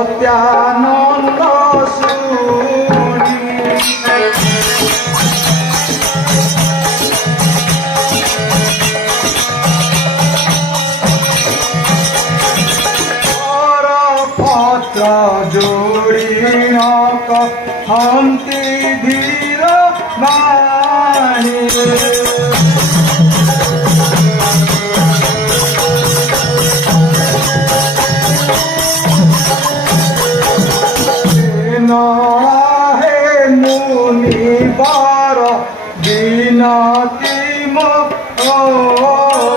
সত্যানন্দ শুনি পত্র জোড়ি হন্তি ধীর বাণী হে মুনিবার বিনতি মোর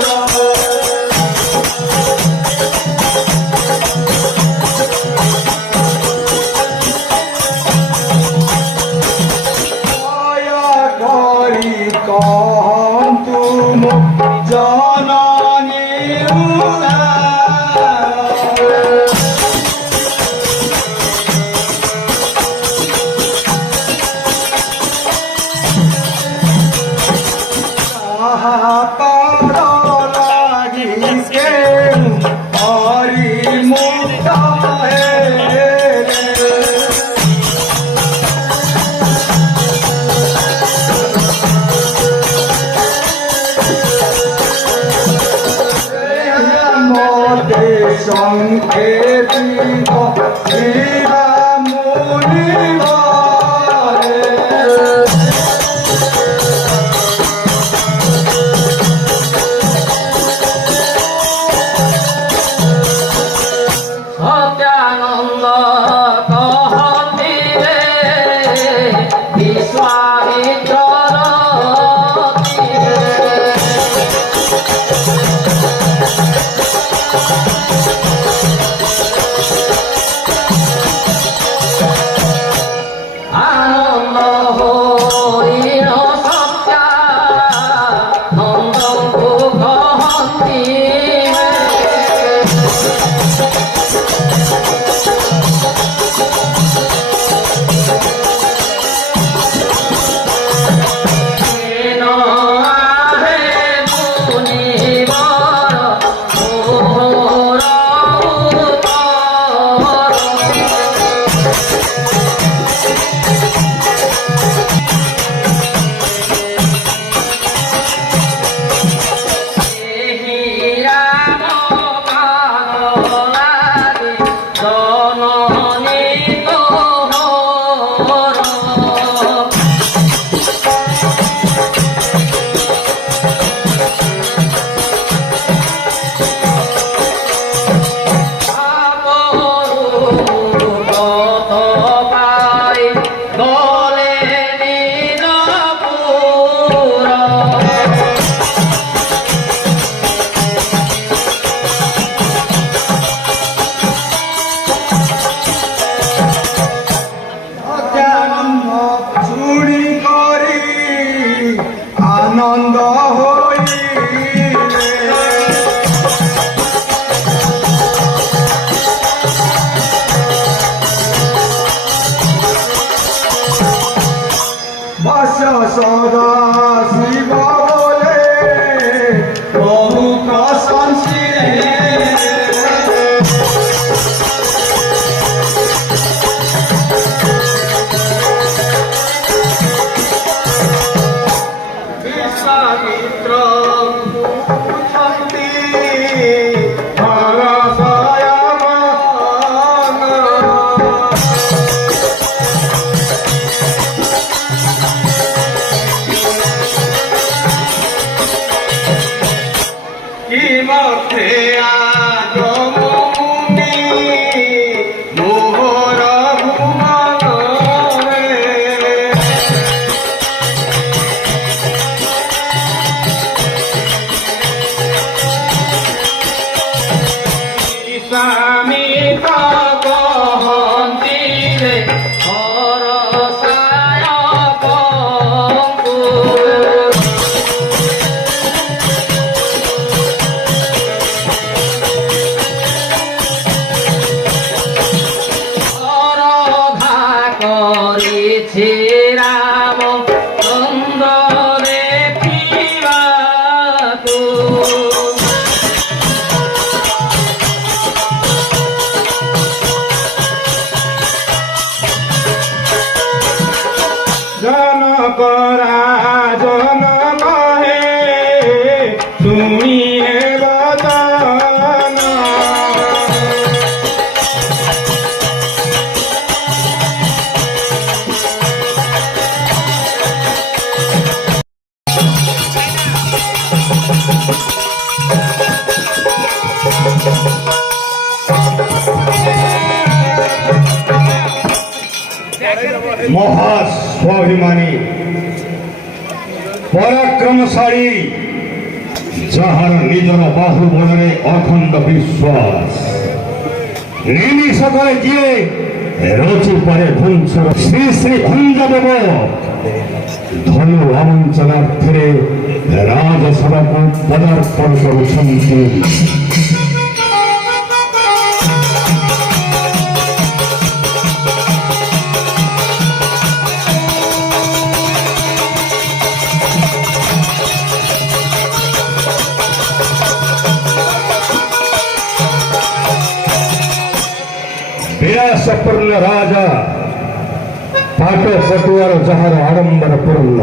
কহন্তু জননী পার লাগিছে হরি মুক্ত সংক্ষেপিত শিবা মুনিবারে সত্যানন্দ কহন্তি রে বিশ্বামিত্র আনন্দ হইলে বাস সদা শিব বলে বহু প্রশংসিলে বিশ্বামিত্র পুছন্তি কি মধ্যে আজমুনি মোহর ভুবন স্বামী কহন্তি রে হরসায় পঙ্কু মহাস্বাভিমানী পরাক্রমশালী, যাহার নিজর বাহুবଳରେ অখণ্ড বিশ্বাস, নিমিষকরে ଯିଏ ରଚି ପାରେ ଧ୍ୱଂସର ଶ୍ରୀ ଶ୍ରୀ ଭଞ୍ଜଦେବ ଧନୁ ଅବଞ୍ଚନାର୍ଥରେ ରାଜସଭାକୁ ପଦାର୍ପଣ କରୁଛନ୍ତି। ବିଳାସପୂର୍ଣ୍ଣ ରାଜା ପାଟ ପଟୁଆର ଯାହାର ଆଡମ୍ବର ପୂର୍ଣ୍ଣ,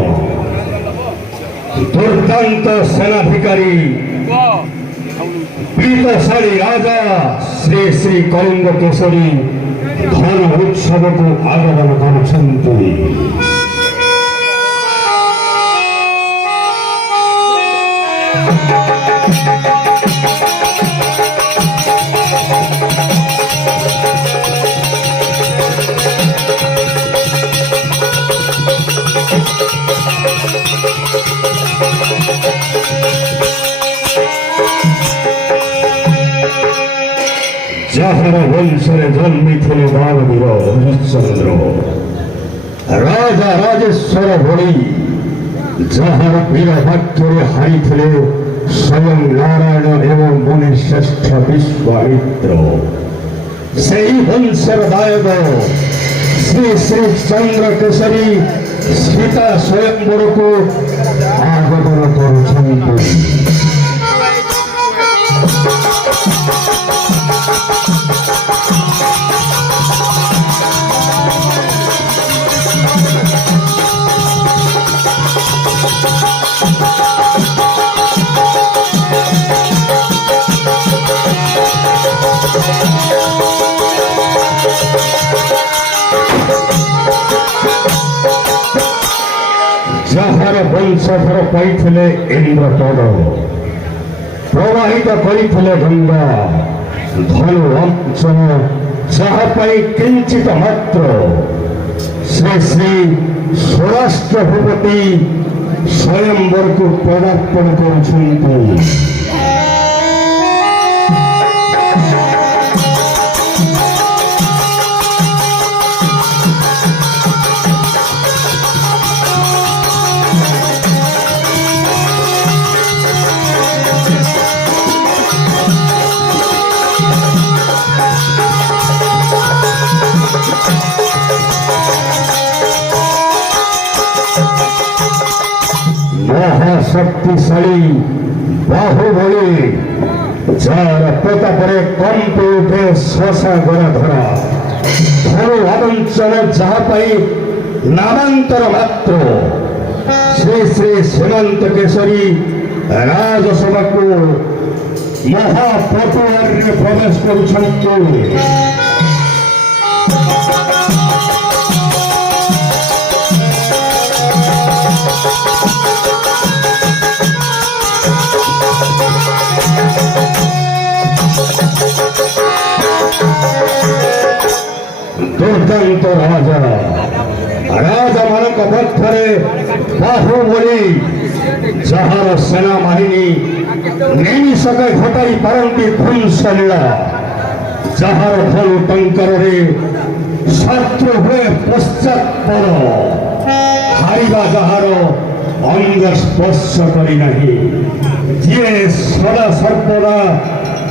ଦୁର୍ଦ୍ଦାନ୍ତ ସେନାଧିକାରୀ ପୀତଶାଳୀ ରାଜା ଶ୍ରୀ ଶ୍ରୀ କଳିଙ୍ଗ କେଶରୀ ଧନ ଉତ୍ସବକୁ ଆଗମନ କରୁଛନ୍ତି। ଯାହାର ବଂଶରେ ଜନ୍ମିଥିଲେ ବାଳବୀର ହରିଶ୍ଚନ୍ଦ୍ର, ରାଜା ରାଜେଶ୍ୱର ଭଳି, ଯାହାର ବୀର ବାକ୍ୟରେ ହାରିଥିଲେ ସ୍ୱୟଂ ନାରାୟଣ ଏବଂ ମୁନି ଶ୍ରେଷ୍ଠ ବିଶ୍ୱାମିତ୍ର, ସେହି ବଂଶର ଦାୟକ ଶ୍ରୀ ଶ୍ରୀ ଚନ୍ଦ୍ର କେଶରୀ ସୀତା ସ୍ୱୟଂବରକୁ ଆଗମନ କରୁଛନ୍ତି। ଯାହାର ବଂଶଧର ପାଇଥିଲେ ଇନ୍ଦ୍ରପଦ, ପ୍ରବାହିତ କରିଥିଲେ ଗଙ୍ଗା, ଧନୁ ଅଞ୍ଚଳ ଯାହା ପାଇଁ କିଞ୍ଚିତ ମାତ୍ର ଶ୍ରୀ ଶ୍ରୀ ସ୍ୱରାଷ୍ଟ୍ର ଭୂପତି ସ୍ୱୟଂବରକୁ ପଦାର୍ପଣ କରୁଛନ୍ତି। মহাশক্তিশালী বাহুবলী, যার প্রতাপরে কম্পে উঠে শশা গড়া ধরা, ধরু অবঞ্চন যাহা পাই নামান্তর মাত্র শ্রী শ্রী সীমান্ত কেশরী রাজসভাକୁ ମହାପଟୁଆରରେ ପ୍ରବେଶ କରୁଛନ୍ତି। ଦୁର୍ଦ୍ଦାନ୍ତ ରାଜା, ରାଜାମାନଙ୍କ ମଧ୍ୟରେ ବାହୁବଳୀ, ଯାହାର ସେନାବାହିନୀ ନିମିଷକେ ଘଟାଇ ପାରନ୍ତି ଧ୍ୱଂସ ଲୀଳା, ଯାହାର ଧନୁ ଟଙ୍କରରେ ଶତ୍ରୁ ହୁଏ ପଶ୍ଚାତ୍ପଦ, ହାରିବା ଯାହାର ଅଙ୍ଗ ସ୍ପର୍ଶ କରିନାହିଁ, ଯିଏ ସଦା ସର୍ବଦା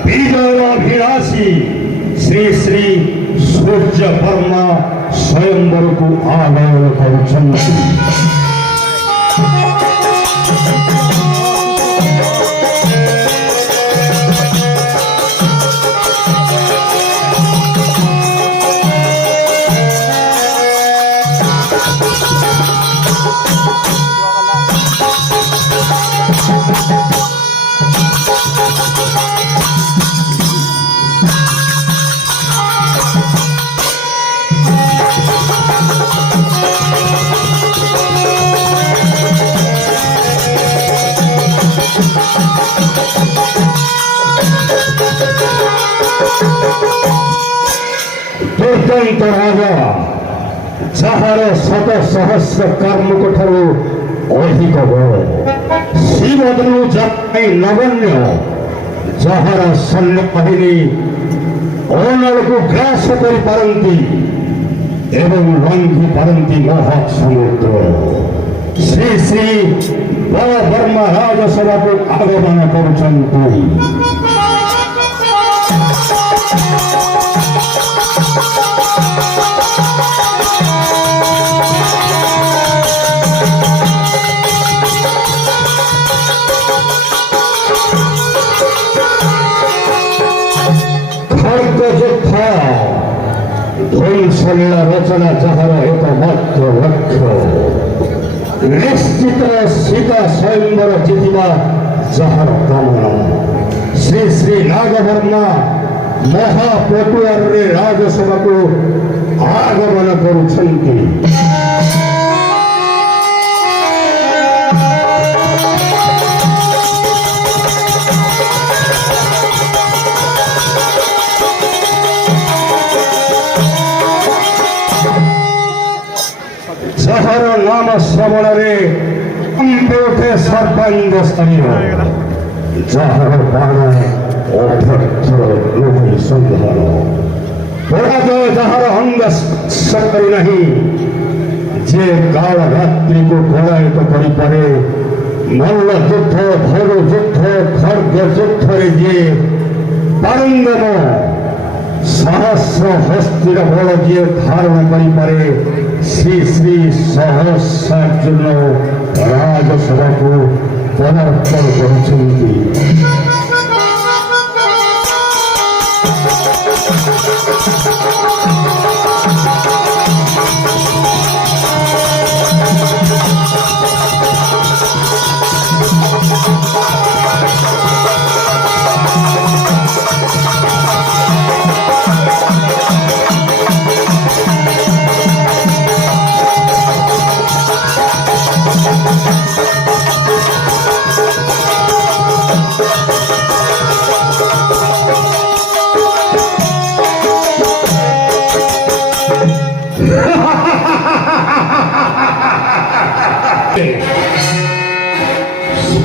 ବିଜୟ ଅଭିଳାଷୀ ଶ୍ରୀ ଶ୍ରୀ ସୂର୍ଯ୍ୟ ବର୍ମା ସ୍ୱୟଂବରକୁ ଆଗମନ କରୁଛନ୍ତି। দুর্দান্ত রাজা ଯାହାର ଶତ ସହସ୍ର କର୍ମକ ଠାରୁ ଅଧିକ ବଳ ଶ୍ରୀମଦରୁ ଯାଇ ନଗଣ୍ୟ ଯାହାର ସୈନ୍ୟ ବାହିନୀ ଅନଳକୁ ଗ୍ରାସ କରିପାରନ୍ତି ଏବଂ ଲଙ୍ଘି ପାରନ୍ତି ମହତ୍ ସମୁଦ୍ର ଶ୍ରୀ ଶ୍ରୀ ବଳବର୍ମା ରାଜସଭାକୁ ଆଗମନ କରୁଛନ୍ତି। ଖଡ୍ଗଯୁଦ୍ଧ ଧ୍ୱଂସଲୀଳା ରଚନା ଯାହାର ଏକମାତ୍ର ଲକ୍ଷ୍ୟ ନିଶ୍ଚିତ ସୀତା ସ୍ୱୟଂବର ଜିତିବା ଯାହାର କାମନା ଶ୍ରୀ ଶ୍ରୀ ନାଗବର୍ମା ମହାପଟୁଆରରେ ରାଜସଭାକୁ ଆଗମନ କରୁଛନ୍ତି। ଯାହାର ନାମ ଶ୍ରବଣରେ କମ୍ପି ଉଠେ ସର୍ବାଙ୍ଗ ସ୍ତରୀୟ ଯାହାର ବାଣ ଅଭ୍ୟର୍ଥର ଲୋଭୀ ସଂହାର ପରାଜୟ ଯାହାର ଅଙ୍ଗ ସ୍ପର୍ଶ କରିନାହିଁ ଯେ କାଳ ରାତ୍ରିକୁ କଳାୟିତ କରିପାରେ ମଲ୍ଲ ଯୁଦ୍ଧ ଧରୁ ଯୁଦ୍ଧ ଖଡ୍ଗ ଯୁଦ୍ଧରେ ଯିଏ ପାରଙ୍ଗମ ସହସ୍ର ହସ୍ତିର ବଳ ଯିଏ ଧାରଣ କରିପାରେ ଶ୍ରୀ ଶ୍ରୀ ସହସ୍ରାର୍ଜୁନ ରାଜସଭାକୁ ପଦାର୍ପଣ କରୁଛନ୍ତି।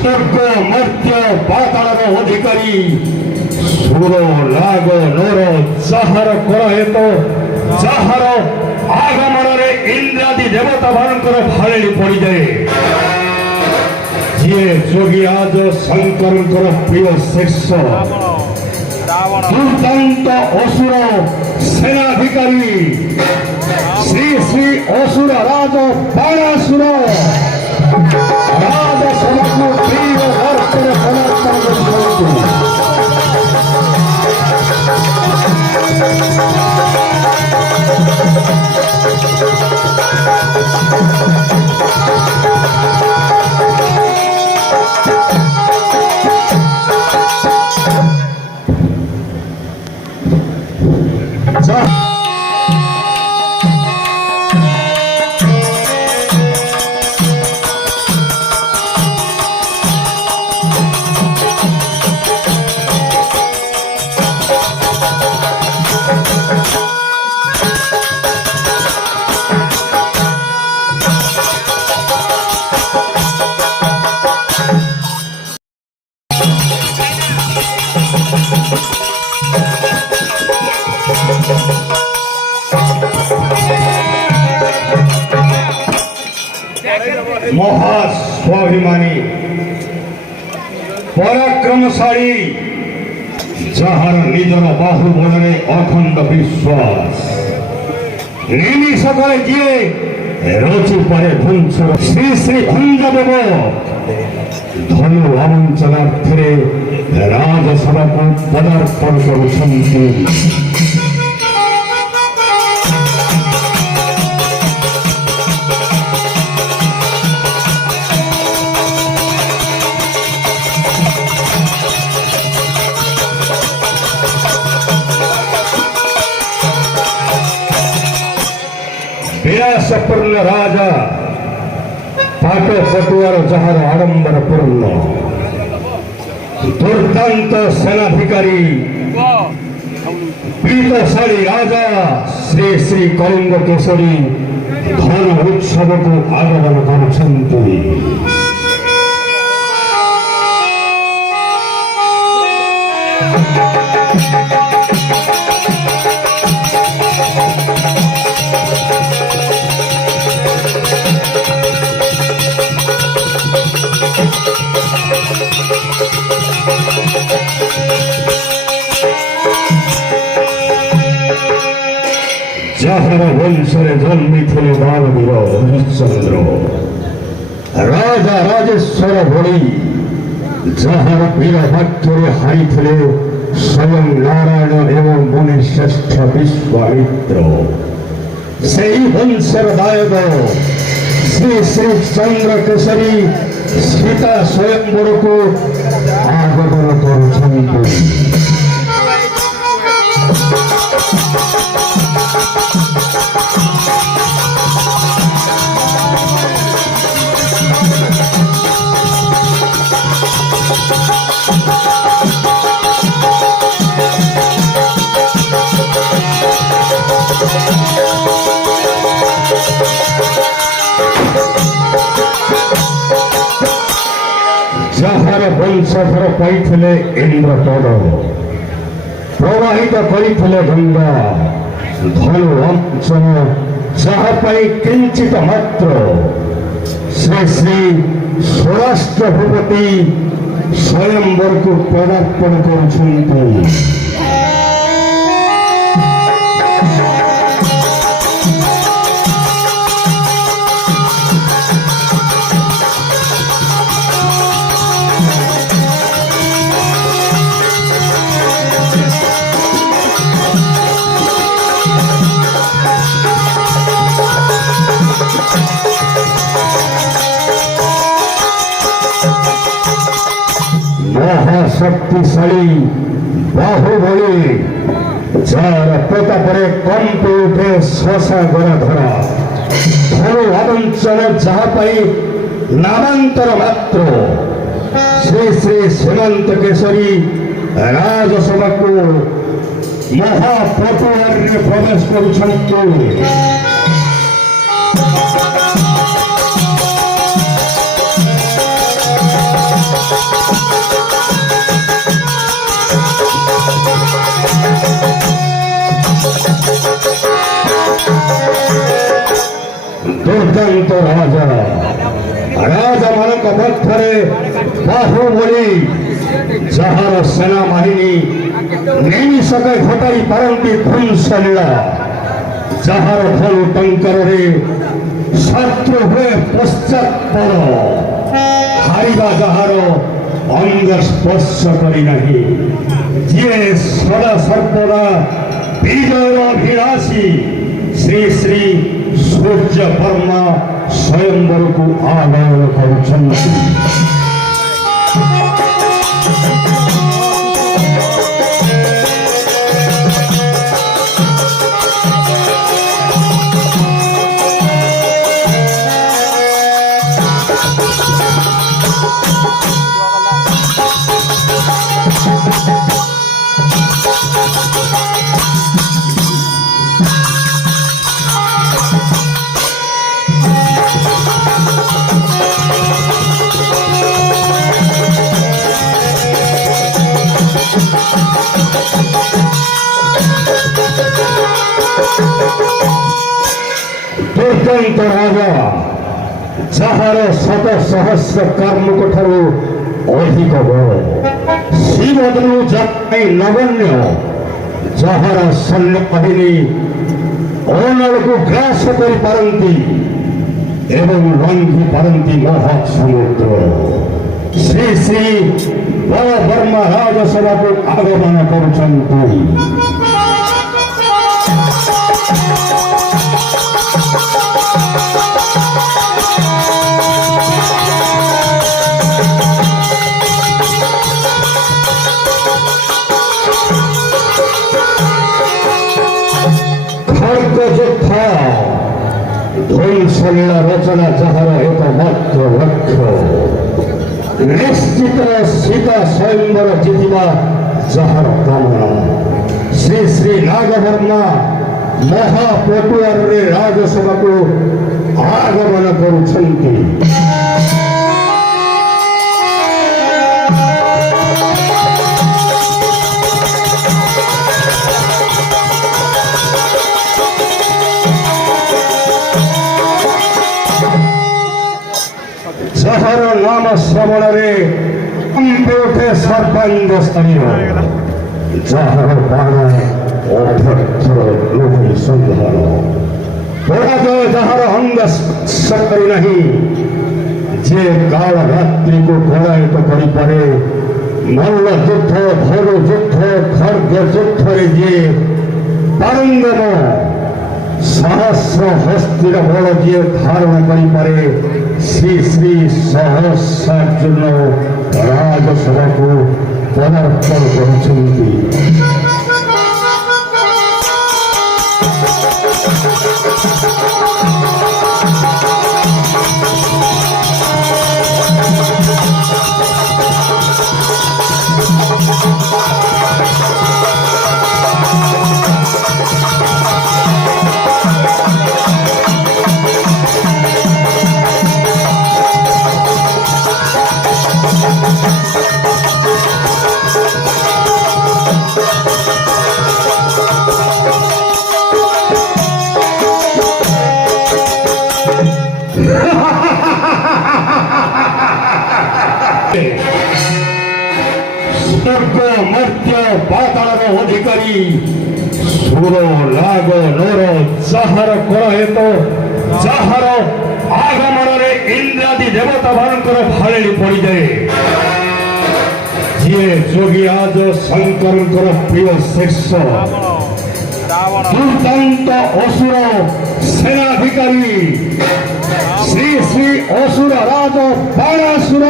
ସ୍ୱର୍ଗ ମର୍ତ୍ୟ ପାତାଳର ଅଧିକାରୀ ସୁର ନାଗ ନର ଯାହାର କରାହେତ ଯାହାର ଆଗମନରେ ଇନ୍ଦ୍ରାଦି ଦେବତା ମାନଙ୍କର ଭାଳେଳି ପଡ଼ିଯାଏ ଯିଏ ଯୋଗୀରାଜ ଶଙ୍କରଙ୍କର ପ୍ରିୟ ଶିଷ୍ୟ ଦୁର୍ଦାନ୍ତ ଅସୁର ସେନାଧିକାରୀ ଶ୍ରୀ ଶ୍ରୀ ଅସୁର ରାଜ ବାଣାସୁର ରାଜସଭାକୁ ତୀର ଅର୍ଥରେ ସମର୍ପଣ କରୁଛନ୍ତି। ମହାସ୍ୱାଭିମାନୀ ପରାକ୍ରମଶାଳୀ ଯାହାର ନିଜର ବାହୁବଳରେ ଅଖଣ୍ଡ ବିଶ୍ୱାସ ନିମିଷକରେ ଯିଏ ରଚି ପାରେ ଧ୍ୱଂସର ଶ୍ରୀ ଶ୍ରୀ ଭଞ୍ଜଦେବ ଧନୁ ଆବଞ୍ଚନାର୍ଥରେ ରାଜସଭାକୁ ପଦାର୍ପଣ କରୁଛନ୍ତି। ବିଳାସପୂର୍ଣ୍ଣ ରାଜା ପାଟ ପଟୁଆର ଯାହାର ଆଡମ୍ବର ପୂର୍ଣ୍ଣ ଦୁର୍ଦାନ୍ତ ସେନାଧିକାରୀ ପୀତଶାଳୀ ରାଜା ଶ୍ରୀ ଶ୍ରୀ କଳିଙ୍ଗ କେଶରୀ ଧନ ଉତ୍ସବକୁ ଆଗମନ କରୁଛନ୍ତି। ଯାହାର ବଂଶରେ ଜନ୍ମିଥିଲେ ବାଳବୀର ହରିଶ୍ଚନ୍ଦ୍ର, ରାଜା ରାଜେଶ୍ୱର ଭଳି ଯାହାର ବୀର ବାକ୍ୟରେ ହାରିଥିଲେ ସ୍ୱୟଂ ନାରାୟଣ ଏବଂ ମୁନିଶ୍ରେଷ୍ଠ ବିଶ୍ୱାମିତ୍ର, ସେହି ବଂଶର ଦାୟକ ଶ୍ରୀ ଶ୍ରୀ ଚନ୍ଦ୍ରକେଶରୀ ସୀତା ସ୍ୱୟଂବରକୁ ଆଗମନ କରୁଛନ୍ତି। ଯାହାର ବଂଶଧର ପାଇଥିଲେ ଇନ୍ଦ୍ରପଦ, ପ୍ରବାହିତ କରିଥିଲେ ଗଙ୍ଗା, ଧନୁ ଅଞ୍ଚଳ ଯାହା ପାଇଁ କିଞ୍ଚିତ ମାତ୍ର ଶ୍ରୀ ଶ୍ରୀ ସ୍ୱରାଷ୍ଟ୍ର ଭୂପତି ସ୍ୱୟଂବରକୁ ପଦାର୍ପଣ କରୁଛନ୍ତି। ମହାଶକ୍ତିଶାଳୀ ବାହୁବଳୀ ଯାହାର ପ୍ରତାପରେ କମ୍ପି ଉଠେ ଶଶା ଗରାଧରା, ଧନୁ ଆବଞ୍ଚନ ଯାହା ପାଇଁ ନାମାନ୍ତର ମାତ୍ର ଶ୍ରୀ ଶ୍ରୀ ସୀମନ୍ତ କେଶରୀ ରାଜସଭାକୁ ମହାପ୍ରତୁରରେ ପ୍ରବେଶ କରୁଛନ୍ତି। ଦୁର୍ଦାନ୍ତ ରାଜା, ରାଜାମାନଙ୍କ ମଧ୍ୟରେ ବାହୁବଳୀ ଯାହାର ସେନାବାହିନୀ ନିମିଷକେ ଘଟାଇ ପାରନ୍ତି ଧ୍ୱଂସ ଲୀଳା, ଯାହାର ଧନୁ ଟଙ୍କରରେ ଶତ୍ରୁ ହୁଏ ପଶ୍ଚାତ୍ପଦ, ହାରିବା ଯାହାର ଅଙ୍ଗ ସ୍ପର୍ଶ କରିନାହିଁ, ଯିଏ ସଦା ସର୍ବଦା ବିଜୟ ଅଭିଳାଷୀ ଶ୍ରୀ ଶ୍ରୀ ସୂର୍ଯ୍ୟବର୍ମା ସ୍ୱୟଂବରକୁ ଆଗମନ କରୁଛନ୍ତି। ଦୁର୍ଦାନ୍ତ ରାଜା ଯାହାର ଶତ ସହସ୍ର କର୍ମକ ଠାରୁ ଅଧିକ ବଳ, ଶିବଦନୁ ଯାଇ ନଗଣ୍ୟ, ଯାହାର ସୈନ୍ୟବାହିନୀ ଅନଳକୁ ଗ୍ରାସ କରିପାରନ୍ତି ଏବଂ ଲଙ୍ଘି ପାରନ୍ତି ମହାସମୁଦ୍ର, ଶ୍ରୀ ଶ୍ରୀ ବଳବର୍ମା ରାଜସଭାକୁ ଆଗମନ କରୁଛନ୍ତି। ଧ୍ୱଂସଲୀଳା ରଚନା ଯାହାର ଏକମାତ୍ର ଲକ୍ଷ୍ୟ, ନିଶ୍ଚିତ ସୀତା ସ୍ୱୟଂବର ଜିତିବା ଯାହାର କାମନା, ଶ୍ରୀ ଶ୍ରୀ ନାଗବର୍ମା ମହାପଟୁଆରରେ ରାଜସଭାକୁ ଆଗମନ କରୁଛନ୍ତି। ଯାହାର ନାମ ଶ୍ରବଣରେ କମ୍ପି ଉଠେ ସର୍ବାଙ୍ଗ ସ୍ତରୀୟ, ଯାହାର ବାଣ ଅଭ୍ୟର୍ଥର ଲୋଭୀ ସଂଧାନ, ପରାଜୟ ଯାହାର ଅଙ୍ଗ ସ୍ପର୍ଶ କରିନାହିଁ, ଯେ କାଳ ରାତ୍ରିକୁ ପଳାୟିତ କରିପାରେ, ମଲ୍ଲ ଯୁଦ୍ଧ, ଧନୁ ଯୁଦ୍ଧ, ଖଡ୍ଗ ଯୁଦ୍ଧରେ ଯିଏ ପାରଙ୍ଗମ, ସହସ୍ର ହସ୍ତିର ବଳ ଯିଏ ଧାରଣ କରିପାରେ, ଶ୍ରୀ ଶ୍ରୀ ସହସ୍ରାର୍ଜୁନ ରାଜସଭାକୁ ପଦାର୍ପଣ କରୁଛନ୍ତି। ସ୍ୱର୍ଗ ମର୍ତ୍ୟ ପାତାଳର ଅଧିକାରୀ ସୁର ଲାଗ ନର, ଯାହାର କଳ ହେତ, ଯାହାର ଆଗମନରେ ଇନ୍ଦ୍ରାଦି ଦେବତା ମାନଙ୍କର ଭାଳେଳି ପଡ଼ିଯାଏ, ଯିଏ ଯୋଗୀରାଜ ଶଙ୍କରଙ୍କର ପ୍ରିୟ ଶିଷ୍ୟ, ଦୁର୍ଦାନ୍ତ ଅସୁର ସେନାଧିକାରୀ ଶ୍ରୀ ଶ୍ରୀ ଅସୁର ରାଜ ବାଣାସୁର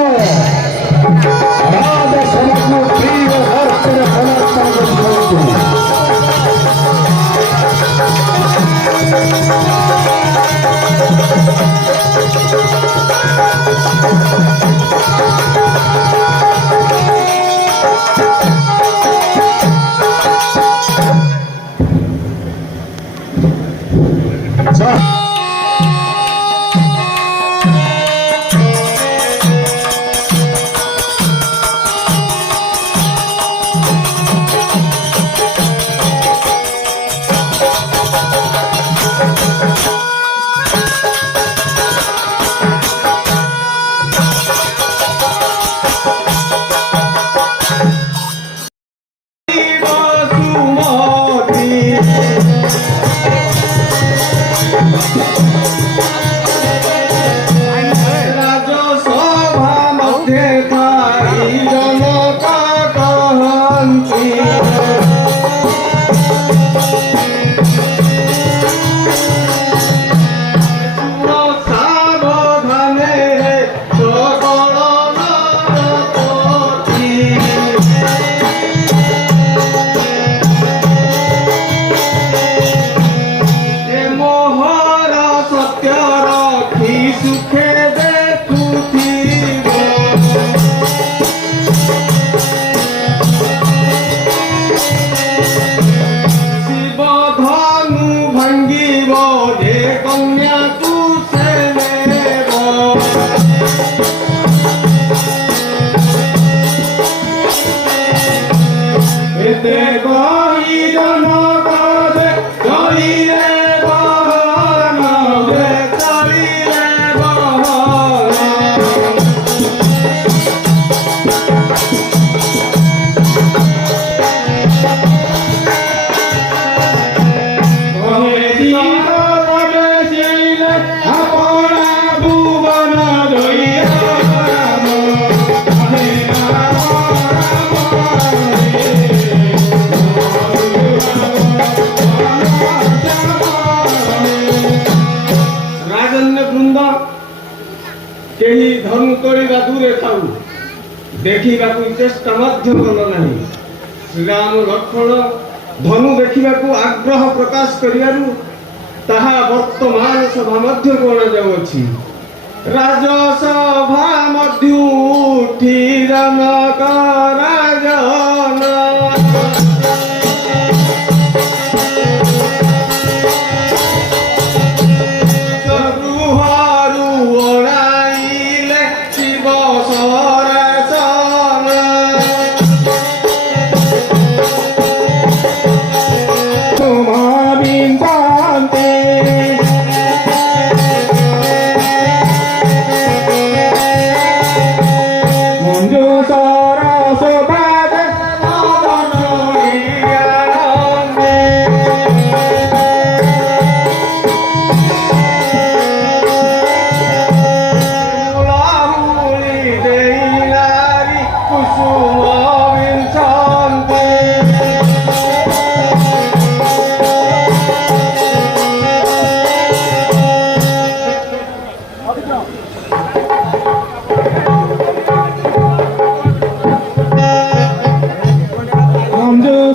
ରାଜସଭାକୁ ପ୍ରିୟ ଅର୍ଥରେ ସମର୍ପଣ କରୁଛନ୍ତି। କେହି ଧନୁ ତୋଳିବା ଦୂରେ ଥାଉ, ଦେଖିବାକୁ ଚେଷ୍ଟା ମଧ୍ୟ କଲ ନାହିଁ। ଶ୍ରୀରାମ ଲକ୍ଷ୍ମଣ ଧନୁ ଦେଖିବାକୁ ଆଗ୍ରହ ପ୍ରକାଶ କରିବାରୁ ତାହା ବର୍ତ୍ତମାନ ସଭା ମଧ୍ୟକୁ ଅଣାଯାଉଅଛି। ରାଜସଭା ମଧ୍ୟ ଉଠି ଜନକ ରାଜନ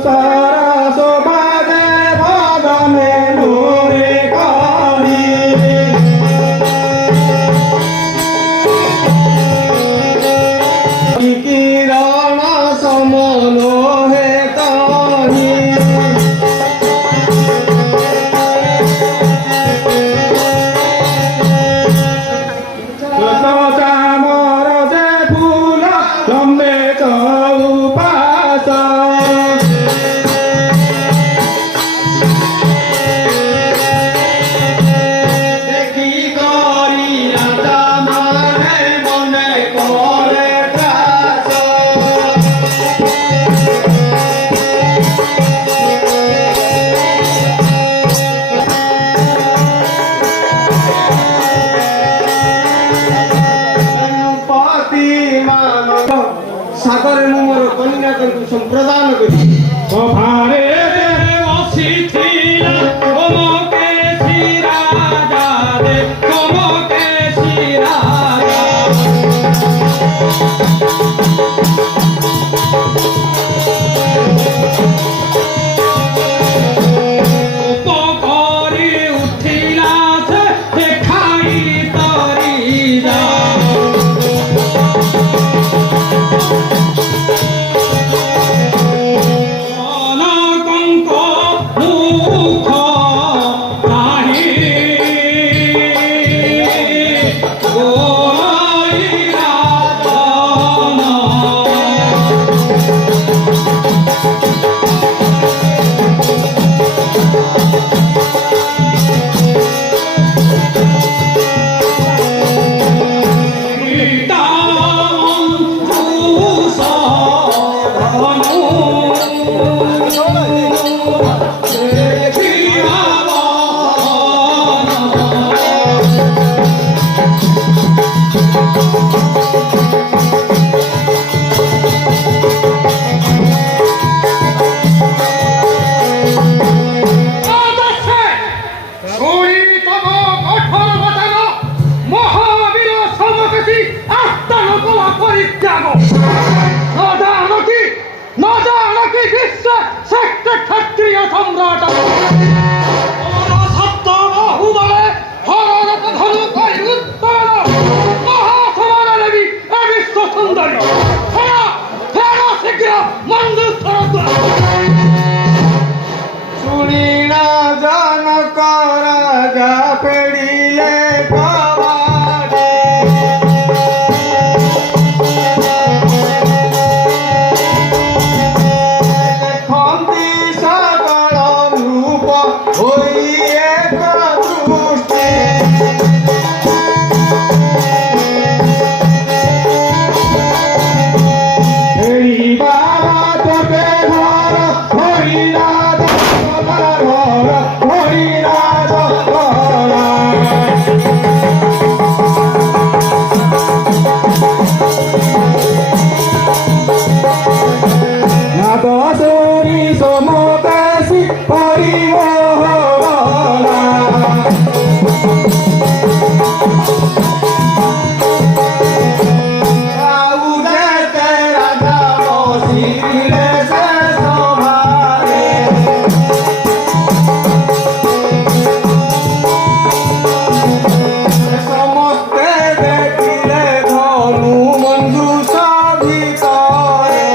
সারা শোভাদে বদনে নূরে কালি কিরণ সমন হে কাহি চামর যে ফুল লম্বে চৌপাশ দেখি করি রাজা মানে মনে করে ত্রাস ପତି ମାନ ସାଗରରେ ମୁଁ ମୋର କନ୍ୟାକୁ ସମ୍ପ୍ରଦାନ କରି সভারে বসিছিলা কমকে শিরাজা রে কমকে শিরাজা উপকরি উঠিলা সে দেখাই তরি যা অনকঙ্ক মুখ নাহি গোলাইলা তন ক্ষত্রিয় সম্রাট সত্য বাহুবলে হররত ধনু করি উত্তর মহাসমান দেবী এ বিশ্ব সুন্দরী ফেরা ফেরা শীঘ্র মঞ্জুর শুনিনা জনক রাজা ফেরিলে কবাটে দেখন্তি সকল রূপ হই এক দৃষ্টি এই বাবা তোকে ঘর হরিরা ঘর হরিরা ঘর নাদরি সমতাসি পরিমোহনা ଆଉ ଯେତେ ରାଜା ବସିଲେ ସେ ସଭାରେ ସମସ୍ତେ ଦେଖିଲେ ଧନୁ ମଞ୍ଜୁଷ ଭିତରେ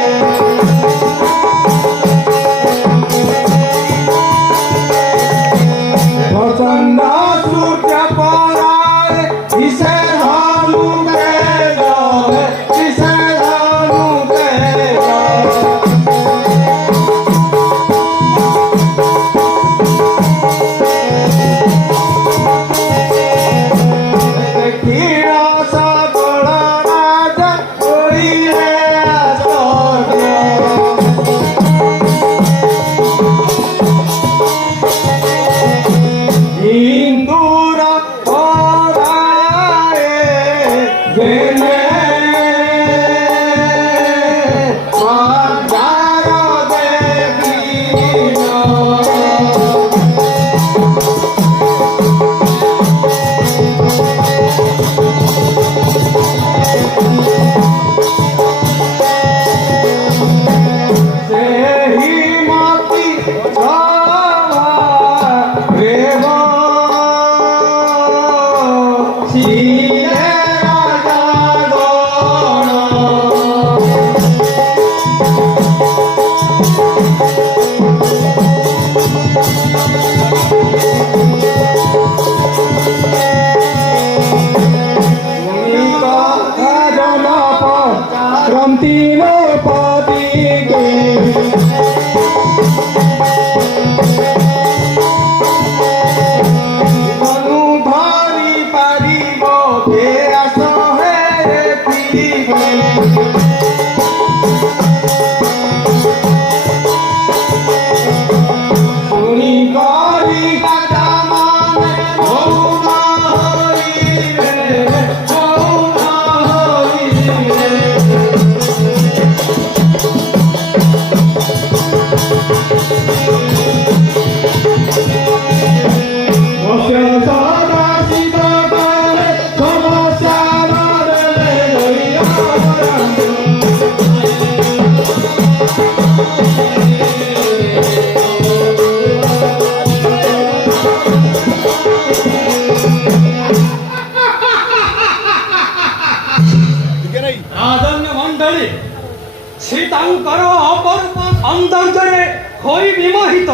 ତାଙ୍କର ଅପରୂପ ସୌନ୍ଦର୍ଯ୍ୟରେ ହୋଇ ବିମୋହିତ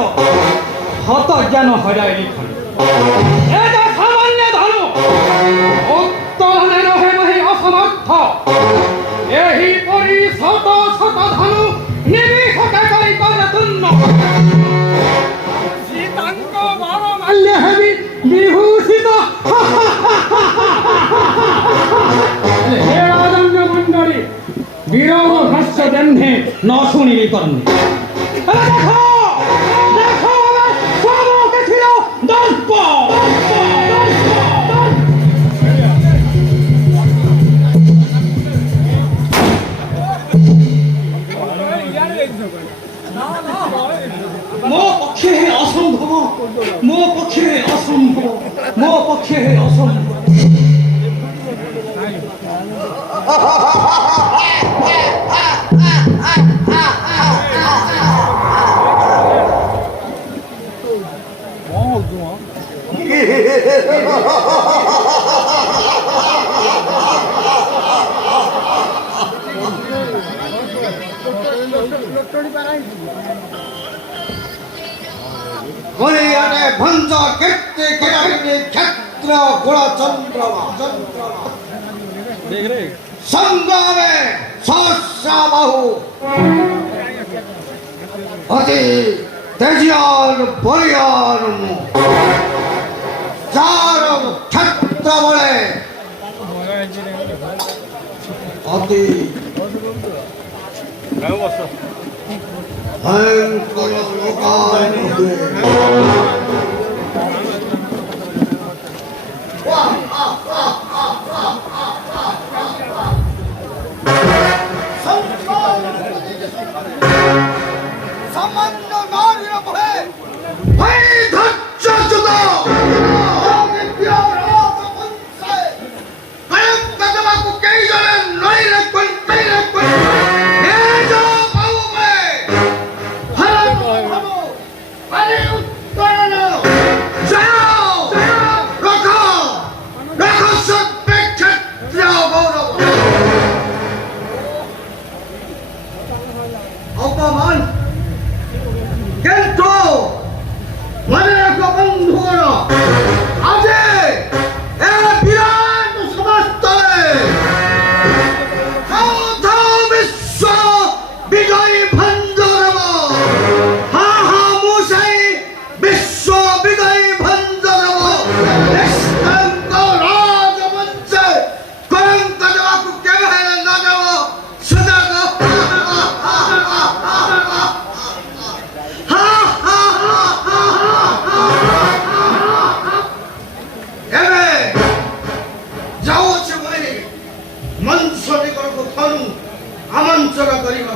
ହତ ଜ୍ଞାନ ହରାଇଲି ଖଣି ଏ ଯେ ସାମାନ୍ୟ ଧନୁ ଉତ୍ତୋଳନେ ରହେ ନାହିଁ ଅସମର୍ଥ ଏହିପରି ଶତ ଶତ ଧନୁ ନିମିଷକେ କରି କରେ ତୁନ୍ନ ସୀତାଙ୍କ ବର ମାଲ୍ୟ ହେବି ବିଭୂଷିତ हे राजन्य मंडली विरोध भ्रष्ट जन्हे न शुणिली कर्णे देखो देखो सबो के छिलो दर्प मो पक्षे असंभव मो पक्षे असंभव मो पक्षे असंभव হরিয়ানে ভঞ্জ কীর্তি কিরাহিনী ক্ষেত্র গোড়া চন্দ্রমা সংগ্রামে সহস্রাবাহু অতি তেজিয়ান বলিয়ান যার ক্ষেত্র বলে অতি ভয়ঙ্কর লোকান সামান্য নারীর ভয়ে ভয় ধৈর্য যুগ অপমান কিন্তু মনে রাখো বন্ধুরা আজ এ বিরাট সমাজতলে বিশ্ব বিজয়ী ভঞ্জরব হা হা মুসাই বিশ্ব বিজয়ী ভঞ্জরব নিষ্কলঙ্ক রাজমঞ্চে কলঙ্ক দেওয়াକୁ କେବେ ହେଲେ ନ ଦେବ ସୁଯୋଗ ଏବେ ଯାଉଛି ବୋଲି ମଞ୍ଚ ନିକଟକୁ ଧନୁ ଆମନ୍ତ୍ରଣ କରିବା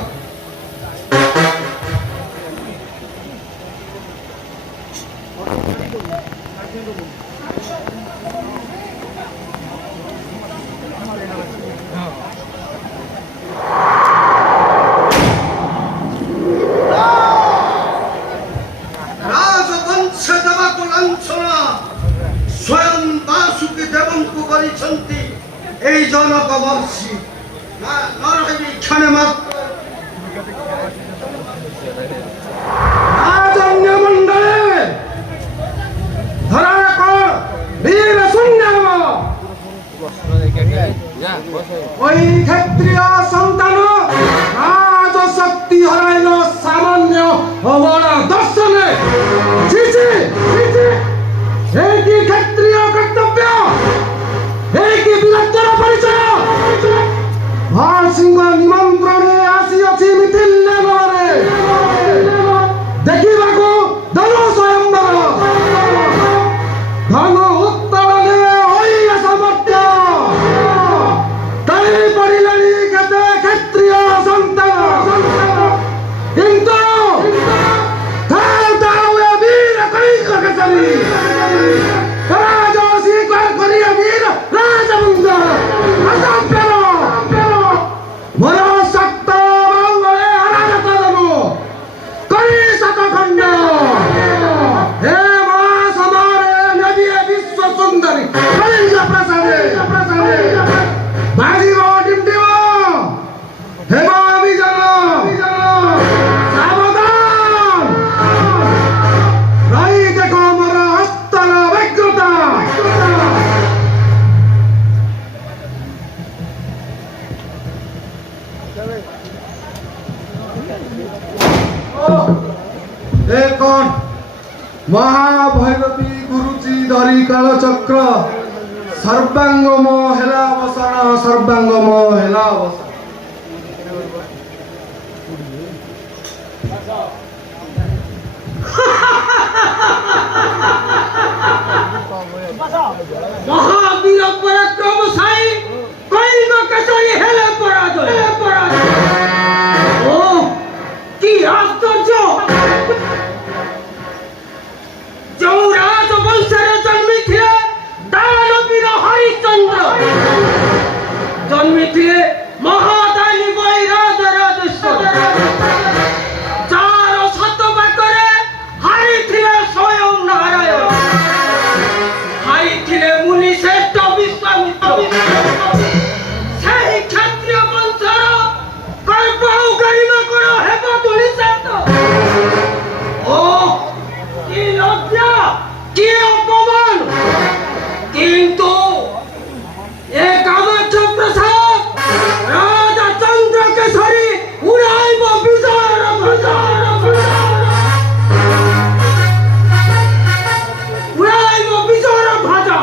ରାଜବଂଶ ଦେବାକୁ ଲାଞ୍ଛନା ସ୍ୱୟଂ ବାସୁକି ଦେବଙ୍କୁ କରିଛନ୍ତି এই জনক বংশী নরহরি ক্ষণে মাত্র রাজন্য মণ্ডলে ধরা কর বীর সৈন্যম ওই ক্ষত্রিয় সন্তান রাজশক্তি হরাইল সামান্য বড় দর্শনে এই কি ক্ষত্রিয় কর্তব্য এই কি বীরত্বের পরিচয় ভার সিংহ নিমন্ত্রণে हे कौन महाभैरवी गुरुजी धरी काल चक्र सर्वांगम हेला बसन सर्वांगम हेला बसन महावीर पराक्रमशाली कलिंग केसरी हेले पराजय ও কি আশ্চর্য যৌরাজ বংশের জন্মিছিলে দানবীর হরিচন্দ্র জন্মিছিলে মহাদানী বৈরাজ রাজেশ্বর যার শতবাকরে হারিছিলে স্বয়ং নারায়ণ হারিছিলে মুনি শ্রেষ্ঠ বিশ্বামিত্র সেই ক্ষত্রিয় বংশর গর্ব গরিমা করো হেব তুলিসাত ও কি লজ্জা কি অপমান কিন্তু এ কামাখ্য প্রসাদ রাজা চন্দ্র কেশরী উড়াইব বিজয়ের উড়াইব বিজয়ের ধ্বজা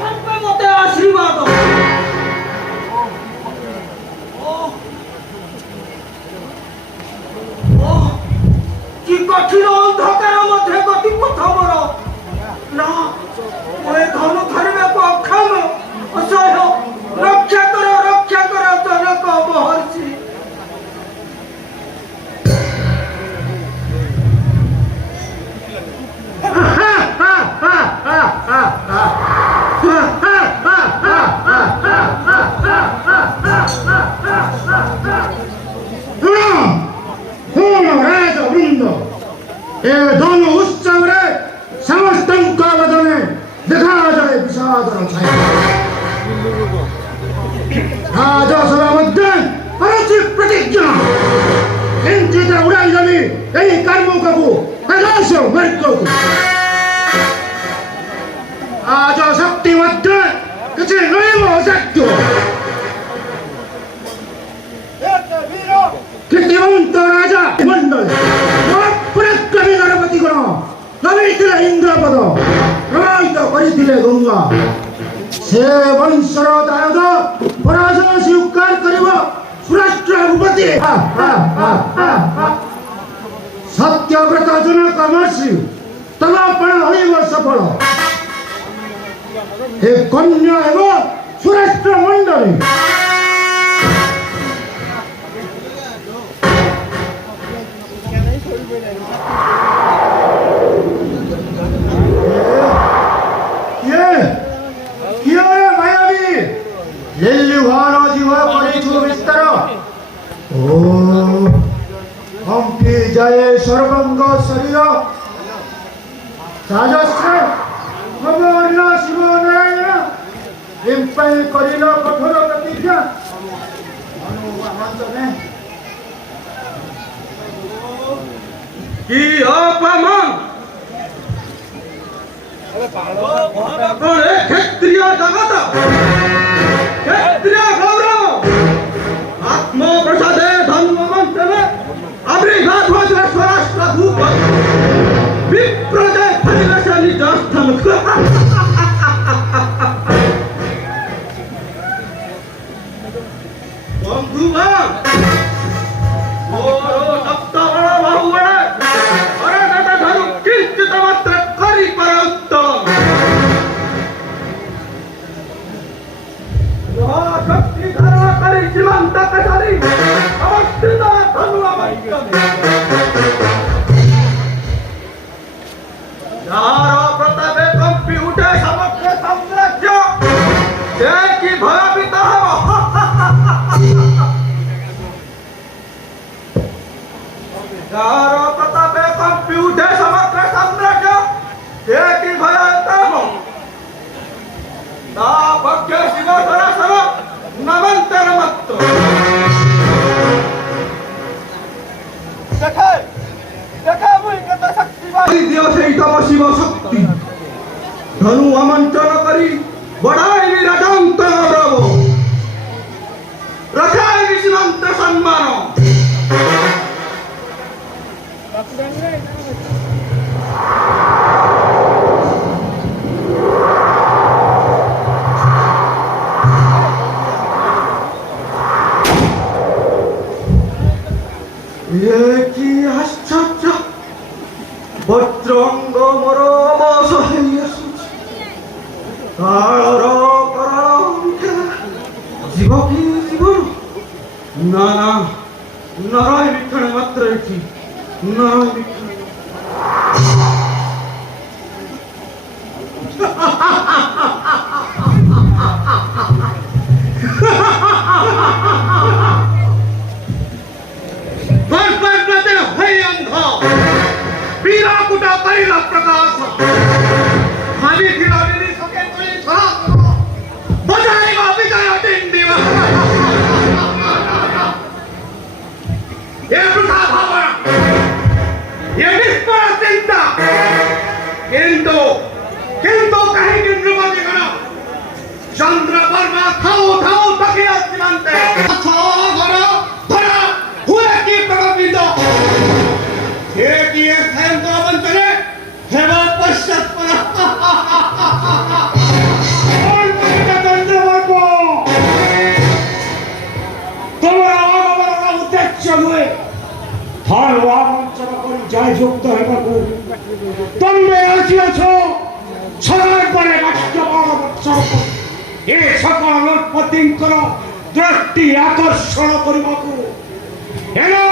সর্বমতে আশীর্বাদ কি কঠিন অন্ধকারের মধ্যে গতি পথ মর না ওই ধনু ধরিବାକୁ অক্ষম অসহায় রক্ষা কর জনক মহর্ষি রাজবৃন্দ এ ধন উৎসবরে সমস্তଙ୍କ বদনে দেখাযাଏ বিষাদର ଛାୟା ରାଜସଭା ମଧ୍ୟରେ କରଛି ପ୍ରତିଜ୍ଞା କିଞ୍ଚିତ ଉଡ଼ାଇଦେବି ଏହି କାର୍ମୁକକୁ ଆକାଶ ମାର୍ଗକୁ ଆଜ ଶକ୍ତି ମଧ୍ୟରେ କିଛି ରହିବ ଅସତ୍ୟ কীর্তিমন্ত রাজা মন্ডল পরাক্রমী গণপতি গণ লভিলে ইন্দ্রপদ প্রবাহিত করিলে গঙ্গা সে বংশর দায়দ পরাজয় স্বীকার করিব সুরাষ্ট্র ভূপতি সত্যব্রত জনক মহর্ষি তব প্রাণ হইব সফল হে কন্যা এবং সুরাষ্ট্র মন্ডলী যায় সর্বাঙ্গ শরীর রাজস্ব ভগবান শিব নারায়ণ এমপাই করিল কঠোর প্রতিজ্ঞা কি অপমান ক্ষত্রিয় জগত ক্ষত্রিয় গৌরব আত্মপ্রসাদে ধর্ম মন্ত্রে আবির্ভাব হয়েছিল স্বরাষ্ট্র ধূপ বিপ্রজে ফেলিলে সে নিজ স্থান বন্ধুগণ মোর সপ্তবড় বাহুবড়ে অরদাতা ধরু কিঞ্চিত মাত্র করি পর উত্তম মহাশক্তি ধারণা করি সীমান্ত কেশরী অবস্থিত ধনু যার প্রতাপে কম্পি উঠে সমগ্র সাম্রাজ্য সে কি ভয়ভীত হব যার প্রতাপে কম্পি উঠে সমগ্র সাম্রাজ্য সে কি ভয়ভীত হব তা পক্ষে শিব সরাসর নমন্তর মাত্র সেই তব শিব শক্তি ধনু আমন্ত্রণ করি বড়াইবি রাজন্ত গৌরব রখাইবি সীমান্ত সম্মান এ কি আশ্চর্য! বজ্রঙ্গ মোর অবশ হইয়াছে, কারর করার মুখে জীব কি জীবন? না না, নরয় বিক্ষণে মাত্র এটি, নরয় বিক্ষণে। বিরাকুটা করিলা প্রকাশ আমি ফিরাবিনি সকে করি ছড়া বজাইবা বিজয় ডিন্ডিবা এ বৃথা ভাবনা, এ বিস্ফোর চিন্তা, কিন্তু কিন্তু কাহিনী নৃপতি গণ চন্দ্রবর্মা থাও থাও তকিয়া সীমান্তে ধরা হুয়ে কি প্রকম্পিত হে কি সায়ন্ত অঞ্চলে হেব পশ্চাৎপরা চন্দ্রবর্ম তোমার আগমনର ଉଦ୍ଦେଶ୍ୟ ନୁହେଁ ଧର୍ମ ଆବଞ୍ଚନ କରି ଜୟଯୁକ୍ତ ହେବାକୁ ତମେ ଆସିଅଛ ସଦର୍ପରେ ବାକ୍ୟବାଣ ବର୍ଷଣ କରି ଏ ସକଳ ନୃପତିଙ୍କର ଦୃଷ୍ଟି ଆକର୍ଷଣ କରିବାକୁ ହେଲେ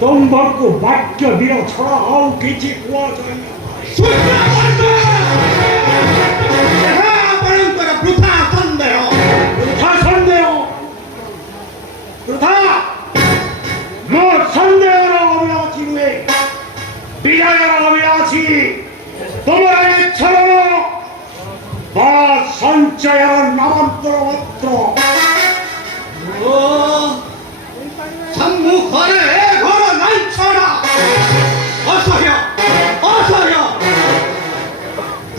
ତୁମ୍ଭଙ୍କୁ ବାକ୍ୟ ବୀର ଛଡ଼ା ଆଉ କିଛି କୁହାଯାଏ ଏହା ଆପଣଙ୍କର ବୃଥା ସନ୍ଦେହ, ବୃଥା ସନ୍ଦେହ, ବୃଥା। ମୋ ସନ୍ଦେହର ଅଭିଳାଷୀ ନୁହେଁ, ବିଜୟର ଅଭିଳାଷୀ ତୁମର ଇଚ୍ଛାର ବା ସଞ୍ଚୟର ନାମାନ୍ତର ମାତ୍ର। ଓ ସମ୍ମୁଖରେ ଏ ଘର ଲାଞ୍ଛନା, ଅସହ୍ୟ ଅସହ୍ୟ।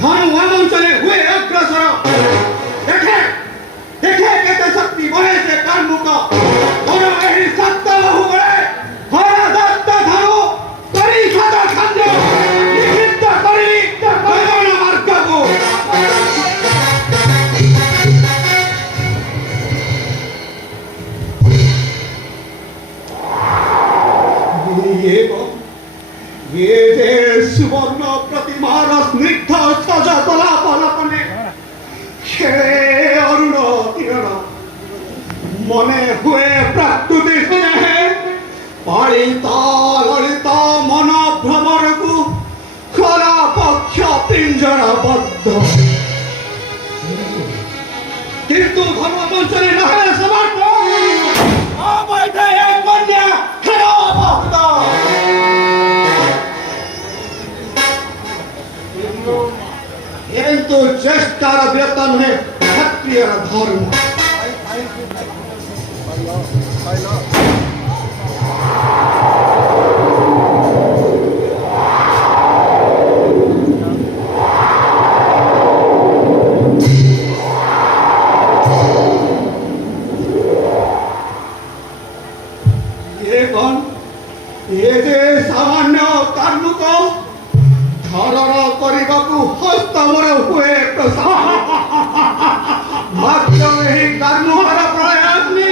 ଧନୁ ଆମଞ୍ଚରେ ହୁଏ ଅଗ୍ରସର, ଦେଖେ ଦେଖେ କେତେ ଶକ୍ତି ବଳେ ସେ କାର୍ମୁକ। ମୋର ଏହି ସପ୍ତ ବାହୁବଳେ ହର ଦତ୍ତ ଧନୁ କରି ସଦ ଖାଦ୍ୟ ନିଷିଦ୍ଧ କରି ଗଗନ ମାର୍ଗକୁ। ये जे सुवर्ण प्रतिमार स्निग्ध सज कलापलपने खेले अरुण किरण मने हुए प्रकृति स्नेहे पालिता ललिता मन भ्रमर को खरा पक्ष पिंजरबद्ध किंतु धर्म पंचरे नहे समर्थ अवैध एक कन्या हेरो भक्त কিন্তু চেষ্টার বেতন হে ক্ষত্রিয়র ধর্ম। ଏ ଯେ ସାମାନ୍ୟ କାର୍ମୁକ ଧରର କରିବାକୁ ହସ୍ତମର ହୁଏ ମାତ୍ର ଏହି କାର୍ମୁକର ପ୍ରୟାଗ୍ନି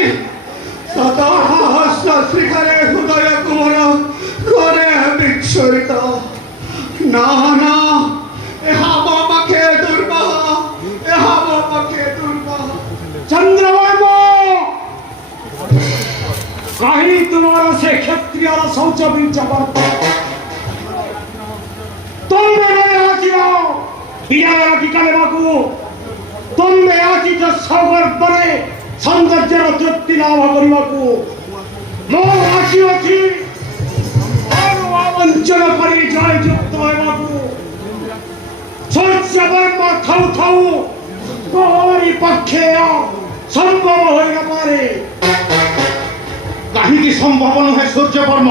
ଶତ ସହସ୍ର ଶିଖରେ ହୃଦୟକୁ ମୋର ଘରେ ବିଚ୍ଛୁରିତ। ନା ନା, ଏହା ମୋ ପକ୍ଷେ ଦୁର୍ବାହ, ଏହା ମୋ ପକ୍ଷେ ଦୁର୍ବାହ। ଚନ୍ଦ୍ରବର୍ମ କାହିଁ ତୁମର ସେ କ୍ଷତ୍ରିୟର ଶୌଚ ବୀଜ ତୁମେ ଆସିବ ବିଜୟର ଟିକା ନେବାକୁ। ତୁମେ ଆସିଛ ସଗର୍ବରେ ସୌନ୍ଦର୍ଯ୍ୟର ତୃପ୍ତି ଲାଭ କରିବାକୁ। ମୁଁ ଆସିଅଛି ବଞ୍ଚନ କରି ଜୟଯୁକ୍ତ ହେବାକୁ। ସୂର୍ଯ୍ୟବର୍ମ ଥାଉ ଥାଉ ତୋରି ପକ୍ଷେ ସମ୍ଭବ ହୋଇନପାରେ। କାହିଁକି ସମ୍ଭବ ନୁହେଁ ସୂର୍ଯ୍ୟବର୍ମ?